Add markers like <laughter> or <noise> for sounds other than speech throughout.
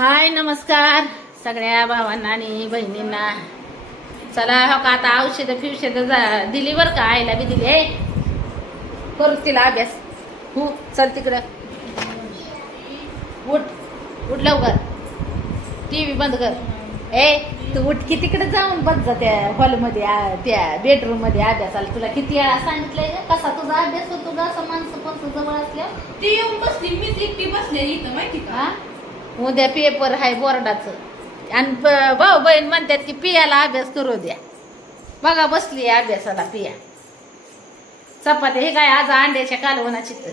हाय नमस्कार. सगळ्या भावांना आणि बहिणींना. चला हो का आता औषधं फिवषधं दिली बरं का आईला बी दिली ए? करू तिला अभ्यास. हो चल तिकडं. उठ उठ लवकर. टी व्ही बंद कर. ए तू उठ की तिकडे जाऊन बस जा त्या हॉलमध्ये त्या बेडरूममध्ये अभ्यासाला तुला किती वेळा सांगितलंय? कसा तुझा अभ्यास होतो ग? असं माणसं पण जवळ असल्यावर? ती येऊन बसली मीच एकटी बसलेली इथं माहिती का? उद्या पेपर आहे बोर्डाचं. आणि भाऊ बहीण म्हणतात की पियाला अभ्यास करू द्या. बघा बसली अभ्यासाला पिया. चपात्या हे काय आज अंड्याच्या कालवणाची तर.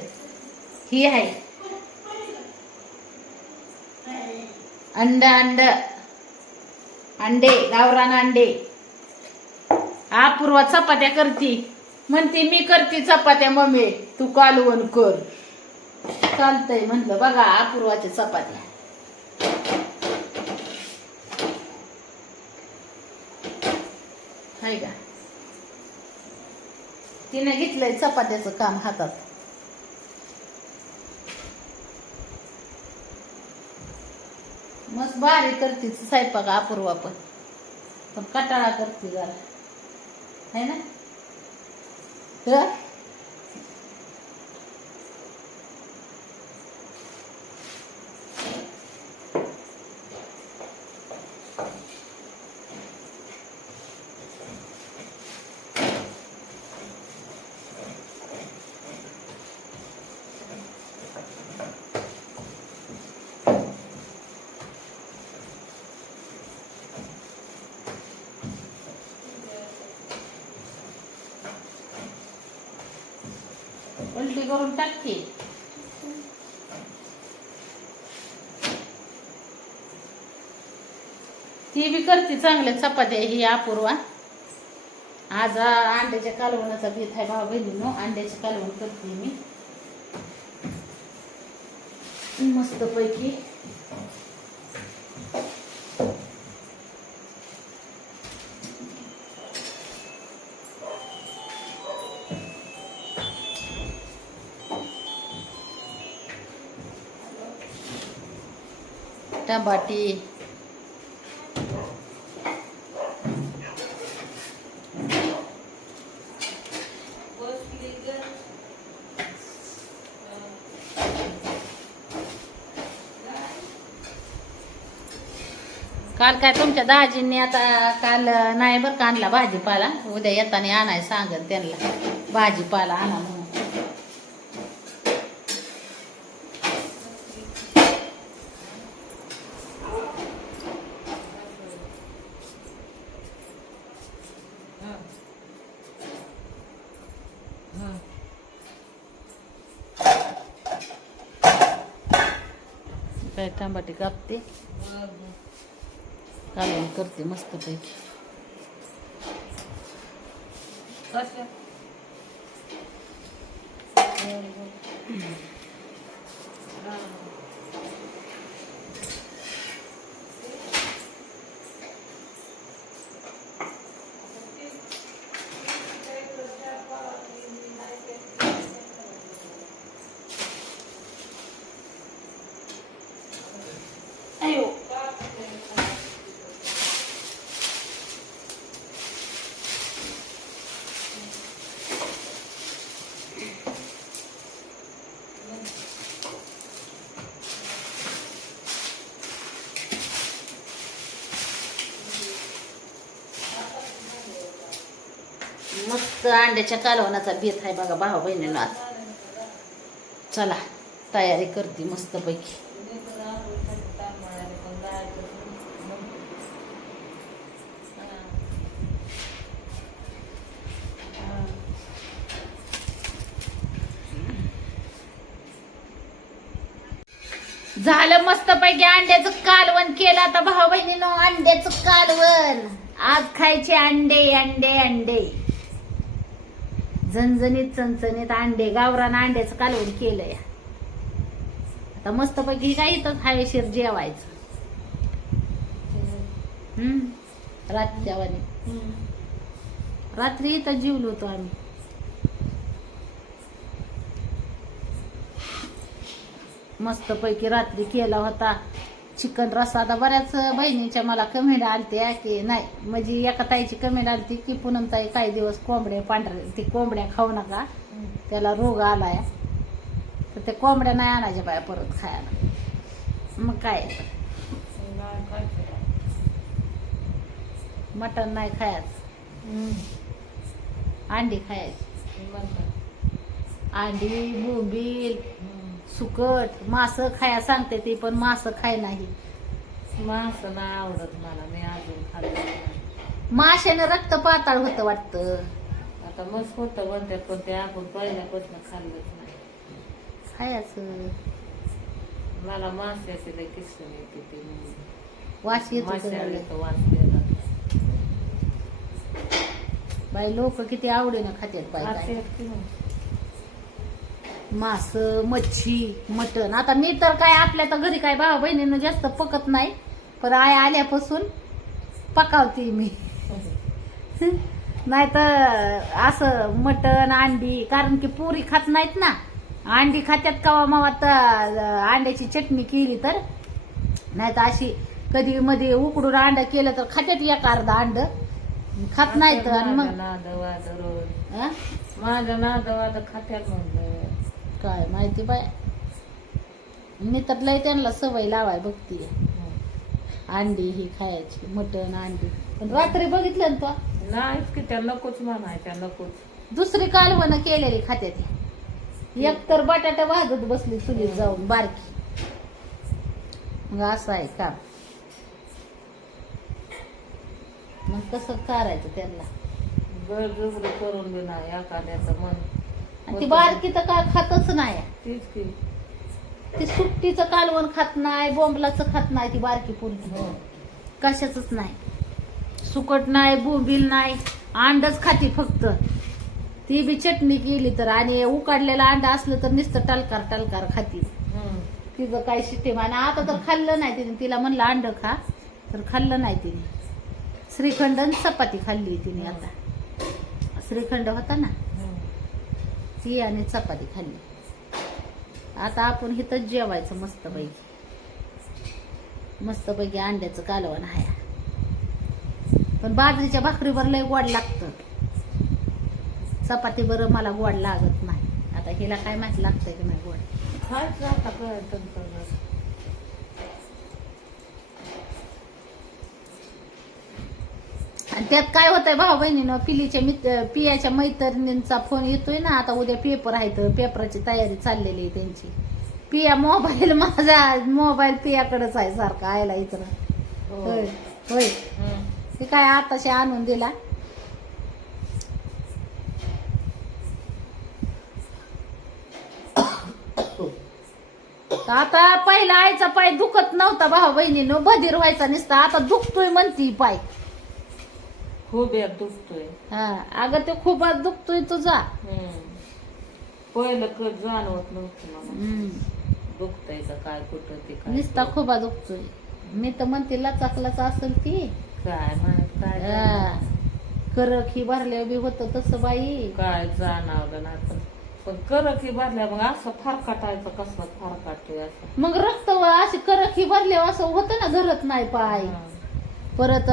ही आहे. अंड अंड. अंडे गावरान अंडे. अपूर्वा चपात्या करती. म्हणते मी करते चपात्या मम्मी. तू कालवण कर. चालतंय म्हणलं बघा अपूर्वाच्या चपात्या. हाय का? तिने घेतलंय चपात्याचं काम हातात. मस्त बारी करते स्वयंपाक अपूर्वा पण. पण कटाळा करते जरा. है ना? उलटी करून टाकते. ती बी करते चांगल्या चपात्या ही अपूर्वा. आज अंड्याच्या कालवणाचा भीत आहे भाऊ बहिणीनो अंड्याचे कालवण करते मी. मस्त पैकी टमाटी काल काय तुमच्या दाजींनी आता काल नाही बरं का आणला भाजीपाला. उद्या येताना आणाय सांगेल त्यांना. भाजीपाला आणा म्हणून. टमाटे कापते. कालवण करते मस्तपैकी. अयो मस्त अंड्याच्या कालवणाचा बेत आहे बघा भाऊ बहिणींना आज. चला तयारी करते मस्तपैकी. झालं मस्तपैकी अंड्याचं कालवण केलं. आता भाऊ बहिणीनं अंड्याचं कालवण. आज खायचे अंडे अंडे अंडे. झणझणीत चणचणीत अंडे गावरान अंड्याचं कालवण केलंय. आता मस्तपैकी काय इथं खायशीर जेवायचं. हम्म? रातच्या वाणी रात्री इथं जिवलो होतो आम्ही. मस्तपैकी रात्री केला होता. चिकन रस्सा आता बऱ्याच बहिणीच्या मला कमेंट आलत्या की नाही म्हणजे एका ताईची कमेंट आलती की पूनम ताई काही दिवस कोंबड्या पांढऱ्या ते कोंबड्या खाऊ नका. त्याला रोग आलाय. तर ते कोंबड्या नाही आणायच्या बाया परत खायला. मग काय? मटण नाही खायचं. अंडी खायची. अंडी बोंबील सुकट. मास खाया सांगते ती पण मास खाय नाही. मासं नाही आवडत मला मी अजून खाल्लं नाही. माशाने रक्त पाताळ होतं वाटतं. आता मस्त होतं म्हणतात पण ते आपण पहिल्यापासून खाल्लंच नाही. खायचं. मला माश्याचे लय येते ते वास येत माश्याला होतं तर वाचलेला बाई लोक किती आवडीनं खात्यात बाई काय? मास मच्छी मटण. आता मी तर काय आपल्या तर घरी काय भावा बहिणीनं जास्त पकत नाही पण आय आल्यापासून पकावते मी. <laughs> नाही तर असं मटण अंडी कारण की पुरी खात नाहीत ना. अंडी खात्यात का मावा तर अंड्याची चटणी केली तर. नाही तर अशी कधी मध्ये उकडून अंड केलं तर खात्यात एक अर्धा अंड. खात नाहीत आणि मग हा? माझं नाद वाद खात्यात म्हणलं. काय माहिती बाय. मी तर लय त्यांना सवय लावाय बघतीये. अंडी ही खायची मटण अंडी. पण रात्री बघितलं ना तो? नाहीच की त्या नकोच म्हणायच्या नकोच. दुसरी कालवण केलेली खात्यात एक तर बटाटा भाजत बसली चुलीत जाऊन बारकी. मग असं आहे काम. मग कसं करायचं त्यांना? गरजुगरी करून बी नाही एखाद्याचं मन. आणि ती बारकी तर काय खातच नाही. तीच की. ती सुट्टीचं कालवण खात नाही बोंबलाचं खात नाही ती बारकी पुरगी. कशाच नाही. सुकट नाही बोंबील नाही अंडच खाती फक्त. ती बी चटणी केली तर आणि उकाडलेलं अंड असलं तर नुसतं टलकार टलकार खाती. तिचं काय सिस्टीम आणि आता तर खाल्लं नाही तिने. तिला म्हणलं अंड खा. तर खाल्लं नाही तिने. श्रीखंड आणि चपाती खाल्ली तिने आता. श्रीखंड होता ना? भाजी ती आणि चपाती खाल्ली. आता आपण इथंच जेवायचं मस्त पैकी मस्त पैकी अंड्याचं कालवण आहे. पण बाजरीच्या भाकरीवर लय गोड लागतं. चपाती बरं मला गोड लागत नाही. आता हिला काय माहिती लागतंय की नाही गोड खायचं आता काय तंत्र आणि त्यात काय होतंय भाऊ बहिणीनं पिलीच्या मित्र पियाच्या मैत्रिणींचा फोन येतोय ना आता उद्या पेपर आहेत पेपराची तयारी चाललेली आहे त्यांची. पिया मोबाईल माझा मोबाईल पियाकडेच आहे सारखा आयला इतर होय होय. ते काय आताशी आणून दिला. तर आता पहिला आईचा पाय दुखत नव्हता भाऊ बहिणीनं. बधीर व्हायचा नुसता. आता दुखतोय म्हणती पाय. खूप यात दुखतोय. हा अगं ते खूप आज दुखतोय तुझा. हम्म. पहिलं कट जाणवत नव्हतं मला. हम्म. दुखतंय का काय कुठं ते काय नुसता खोबा दुखतोय. मी तर म्हणते लचाकलाच असेल ती. काय माहीत काय हा. करक ही भरल्या बी होत तसं बाई. काय जाणवलं नाही पण पण करत ही भरल्या मग असं फार काटायचं कसं फार काटतोय असं. मग रक्त व अशी करक ही भरल्या असं होतं ना धरत नाही पाय. हा. परत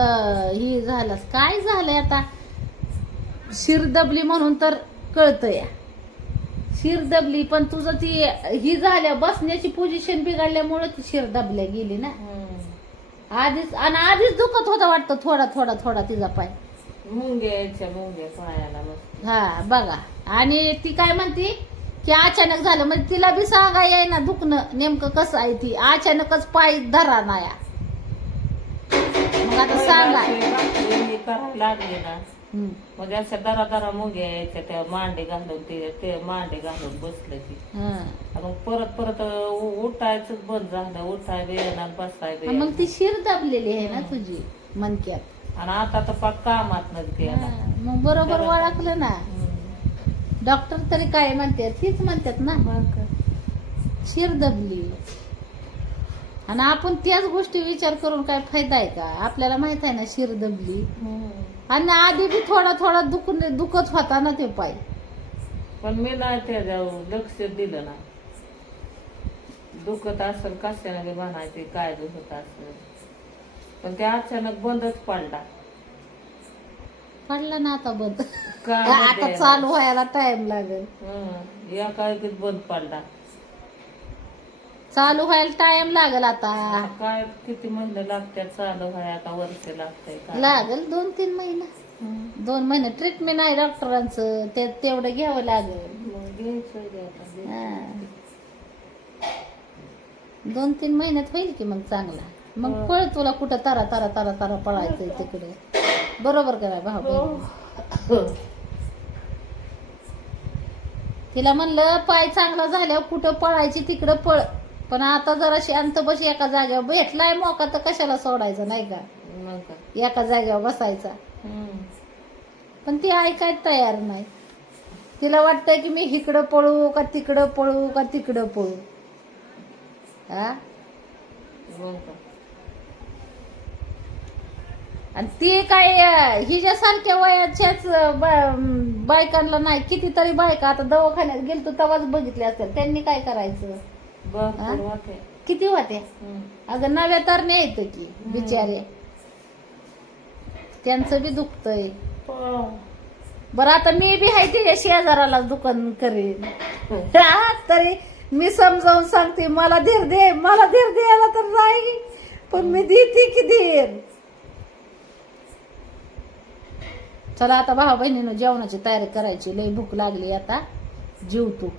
ही झालं. काय झालंय आता? शिर दबली म्हणून तर कळतं या शिर दबली पण तुझं ती ही झाल्या बसण्याची पोझिशन बिघडल्यामुळे ती शिर दबल्या गेली ना. आधीच आणि आधीच दुखत होता वाटतं थोडा थोडा थोडा तिचा पाय. मुंग्या यायच्या मुंग्या पायाला मस्त हा बघा. आणि ती काय म्हणती की अचानक झालं म्हणजे तिला बी सांगा येईना दुखणं. नेमकं कसं आहे ती? अचानकच पाय धरा नाया. आता सांगा करायला लागली ना हम्म. म्हणजे अशा दरा दरा मुंग्या यायच्या त्या मांडे घालून ते ते मांडे घालून बसलं की हं. मग परत परत उ- उठायचं बंद झालं उठाय बी येणार बसाय बी मग. ती शिर दाबलेली आहे ना तुझी मनक्यात आणि आता तर पाक कामात गेला हं. मग बरोबर ओळखलं ना. डॉक्टर तरी काय म्हणतात तीच म्हणतात ना मग? शिर दबली आणि आपण त्याच गोष्टी विचार करून काय फायदा आहे का? आपल्याला माहीत आहे ना शिर दबली. आणि आधी बी थोडा थोडा दुख दुखत होता ना ते पाय. पण मी नाही त्याच्यावर लक्ष दिलं ना. दुखत असेल कशाने म्हणायचे काय दुखत असेल. पण ते अचानक बंदच पडला. पडला ना आता बंद. काय आता? चालू व्हायला टाइम लागेल. हं, एका बंद पडला. चालू व्हायला टाइम लागेल आता काय किती महिने लागतात चालू व्हाय आता वर्ष लागतंय लागेल दोन तीन महिने हं. दोन महिने ट्रीटमेंट आहे डॉक्टरांचं ते तेवढं घ्यावं लागेल मग घ्यायचं ते आता. हा. दोन तीन महिन्यात होईल की मग चांगला मग हो. पळ तुला कुठं तारा तारा तारा तारा पळायचंय तिकडे बरोबर करा भाऊ हो. बहीण? तिला म्हणलं पाय चांगला झाल्यावर कुठं पळायची तिकडं पळ पण आता जरा शांत बस एका जागेवर भेटलाय मोका तर कशाला सोडायचा नाही का? मग काय. एका जागेवर बसायचा. पण ती ऐकायला तयार नाही. तिला वाटतंय की मी इकडं पळू का तिकडं पळू का तिकडं पळू. हा? मग काय. आणि ती काय अं, हिच्यासारख्या वयाच्याच अं, बा- बायकांना नाही कितीतरी बायका आता दवाखान्यात गेलतो तेव्हाच बघितले असतील. त्यांनी काय करायचं? हा? वाटे किती होते हं. अगं नव्या तर येत की बिचारे. त्यांचं बी दुखतंय. बरं आता मी बी आहे तिच्या शेजाराला दुकान करीन. हा, तरी मी समजावून सांगते मला धीर दे मला धीर द्यायला तर नाही. पण मी देते की धीर. चला आता भाऊ बहिणीनं जेवणाची तयारी करायची. लई भूक लागली आता. जेवतो